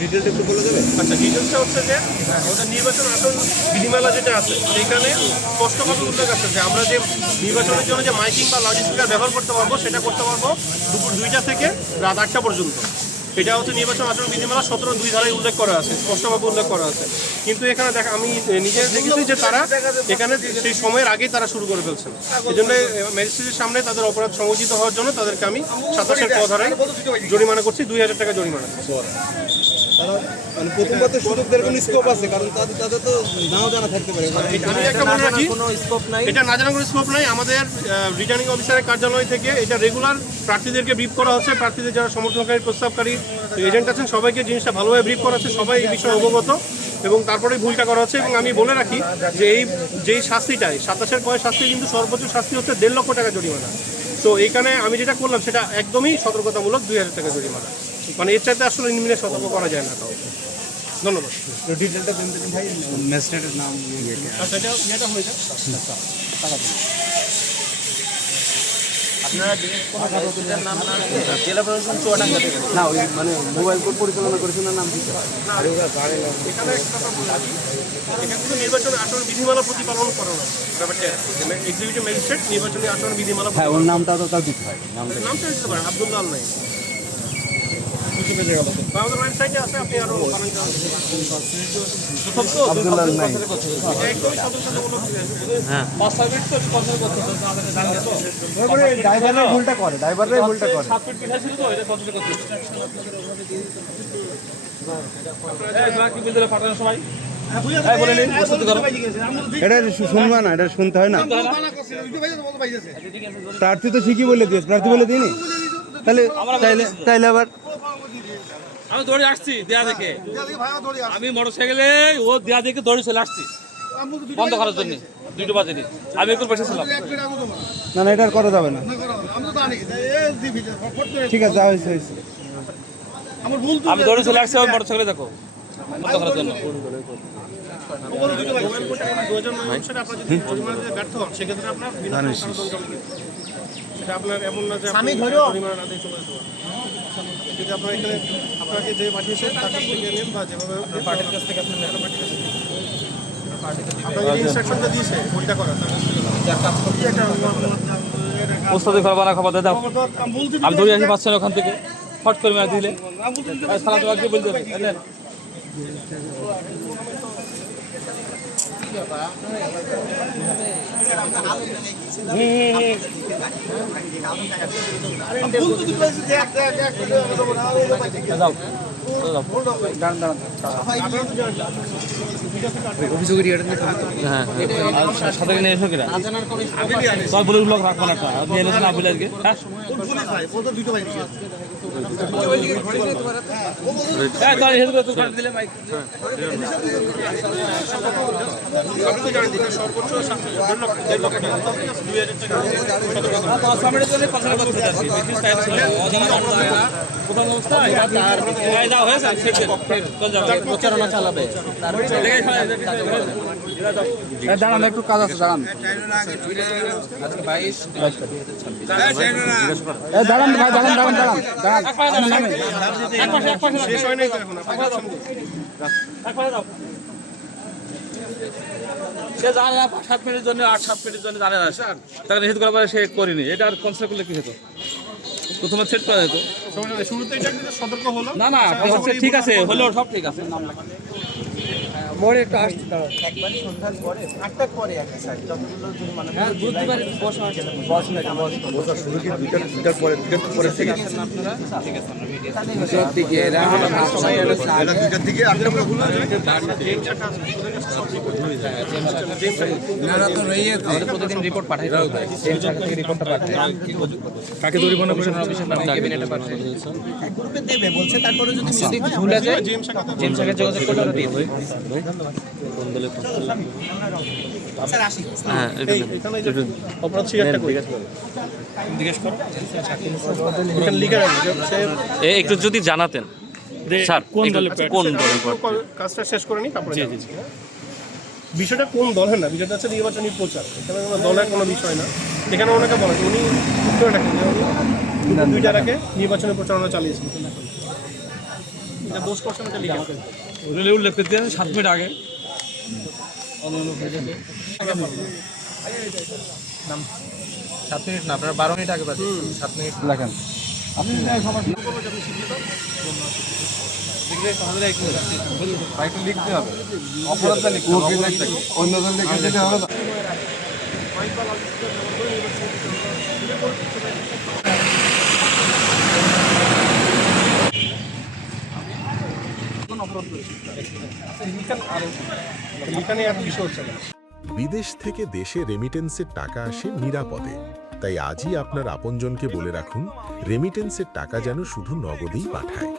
ডিটেলটা একটু বলে দেবে? আচ্ছা, ডিটেলসটা হচ্ছে যে আমাদের নির্বাচন আসন বিধিমালা যেটা আছে সেইখানে স্পষ্টভাবে উল্লেখ আছে যে আমরা যে নির্বাচনের জন্য যে মাইকিং বা লাউড স্পিকার ব্যবহার করতে পারবো সেটা করতে পারবো দুপুর 2টা থেকে রাত 8টা পর্যন্ত। এটা হচ্ছে নির্বাচন আচরণ বিধিমালা 17(2) ধারায় উল্লেখ করা আছে, স্পষ্টভাবে উল্লেখ করা আছে। কিন্তু এখানে আমি নিজে দেখেছি যে তারা এখানে সেই সময়ের আগেই তারা শুরু করে ফেলছেন। এই জন্য ম্যাজিস্ট্রেটের সামনে তাদের অপরাধ সংযোজিত হওয়ার জন্য তাদেরকে আমি 27 ক ধারায় জরিমানা করছি, 2000 টাকা জরিমানা। মানে প্রথমবার তো সুযোগ দেওয়ার কোনো স্কোপ আছে, কারণ তাদের তো নাও জানা থাকতে পারে। আমি একটা বলে রাখি, এটা না জানার কোনো স্কোপ নাই। আমাদের রিটার্নিং অফিসারের কার্যালয় থেকে এটা রেগুলার প্রার্থীদেরকে ব্রিফ করা হচ্ছে। প্রার্থীদের যারা সমর্থনকারী, প্রস্তাবকারী এজেন্ট আছেন সবাইকে জিনিসটা ভালোভাবে ব্রিফ করা হচ্ছে, সবাই এই বিষয়ে অবগত এবং তারপরে ভুলটা করা হচ্ছে। এবং আমি বলে রাখি যে যেই শাস্তিটাই 27-এর পরে শাস্তি কিন্তু সর্বোচ্চ শাস্তি হচ্ছে 1.5 লক্ষ টাকা জরিমানা। তো এইখানে আমি যেটা করলাম সেটা একদমই সতর্কতামূলক 2000 টাকা জরিমানা, মানে এর চাইতে আসলে নিম্নে সতর্ক করা যায় না। তাও ধন্যবাদ। ডিটেলটা ভাই ম্যাজিস্ট্রেটের নাম। আচ্ছা, এটা হয়ে যায় টাকা দিন। আপনারা নাম জেলা প্রশাসন চুয়াডাঙ্গা থেকে না, ওই মানে মোবাইল কোড পরিচালনা করেছেন নাম দিতে হয়। এখানে কিন্তু নির্বাচনের আচরণ বিধিমালা প্রতিপালন করানো ব্যাপারটা এক্সিকিউটিভ ম্যাজিস্ট্রেট নির্বাচনী আচরণ বিধিমালা। হ্যাঁ, ওর নামটা তো তাও দিতে হয়। নামটা দিতে পারেন আব্দুল্লাহ আল নাই, আমাদের ওয়েবসাইটে আছে, আপনি আরো আব্দুল্লাহ নাই। ড্রাইভারের ভুলটা করে, ড্রাইভারের ভুলটা করে। এটা শুনবা না, এটা শুনতে হয় না। প্রার্থী তো ঠিকই বলে দিয়েছে, প্রার্থী বলে দিইনি তাহলে তাইলে আবার আমি দৌড়ে আসছি দেয়া দেখে, আমি মোটরসাইকেলে ও দেয়া দেখে দৌড়ে চলে আসছি বন্ধ করার জন্য। 2টা বাজে আমি একটু বসেছিলাম। না না, এটা আর করা যাবে না। ঠিক আছে, হয়েছে হয়েছে। আমি দৌড়ে চলে আসছি ওই মোটরসাইকেলে দেখো বন্ধ করার জন্য। সেক্ষেত্রে আপনার সেটা আপনার এমন না যে জরিমানা না দিয়ে চলে আসবে। যদি আপনার এখানে আপনাকে যে পাঠিয়েছে তার কাছ থেকে নেন বা যেভাবে পার্টির কাছ থেকে আপনি নেন, আপনাকে যে ইনস্ট্রাকশনটা দিয়েছে ওইটা করা ওস্তাদি খাবার বানা খাবার দাও। আমি দৌড়ে আসি পাচ্ছি না ওখান থেকে, ফট করে মেরে দিলে সালাম তোমাকে বলতে হবে। সাথে নিয়ে এসো কিনা সব বলে লোক রাখবো না, আপনি এনেছেন আবিল আজকে। প্রচারণা চালাবে। দাঁড়ান, একটু কাজ আছে, দাঁড়ান। দাঁড়ান ভাই, দাঁড়ান দাঁড়ান দাঁড়ান দাঁড়ান। শেষ হয় নাই তো এখন সে জানে না 7 মিনিটের জন্য 8-7 মিনিটের জন্য জানে না, তাকে নিষেধ করার পরে সে করেনি। এটা আর কনসেপ্ট করলে কি হতো? প্রথমে সেট করা যেত। শুরুতে এটা সতর্ক হলো না না, ঠিক আছে হলো, সব ঠিক আছে। মোড়ে একটু আসছি, দাঁড়ান। একবার সন্ধ্যার পরে 8টার পরে একটা সাইড যতগুলো জরিমানা বুধবারে বসা আছে, বস না, বসা শুরু কি দুটার পরে থেকে আপনারা ঠিক আছে দুটার দিকে এটা দুটার দিকে 8টা আমরা খুলে আমাদের প্রতিদিন রিপোর্ট পাঠাই দাও। রিপোর্টটা পাঠাই কাকে জরিমানা করে ক্যাবিনেটে পাঠাই গ্রুপে দেবে বলছে, তারপরে যদি ভুলে যায় জেমস সাথে যোগাযোগ করলে ওরা দিয়ে দেবে। স্যার আসি। হ্যাঁ, অপরাধ স্বীকারটা করি জিজ্ঞেস করো এখানে লিখে রাখবেন একটু যদি জানাতেন স্যার কোন দলে কাজটা শেষ করে নিই তারপরে বিষয়টা কোন দলের না, বিষয়টা হচ্ছে নির্বাচনী প্রচার। এখানে কোনো দলের কোনো বিষয় না। এখানে ওনাকে বলা উনি উত্তরে রাখেন যে উনি 2টা রাখে নির্বাচনী প্রচারণা চালিয়েছেন। এটা দোষ করছেন এটা লিখে ওগুলো উল্লেখ করতে 7 মিনিট আগে নাম 7 মিনিট না, আপনারা 12 মিনিট আগে পাচ্ছেন, 7 মিনিট লেখেন। লিখতে হবে, অপরাধটা লিখতে হবে, অন্যদের লিখে দিতে হবে। লিখানে এত কিছু হচ্ছে না। বিদেশ থেকে দেশে রেমিটেন্সের টাকা আসে নিরাপদে। তাই আজই আপনার আপনজনকে বলে রাখুন, রেমিটেন্সের টাকা যেন শুধু নগদেই পাঠায়।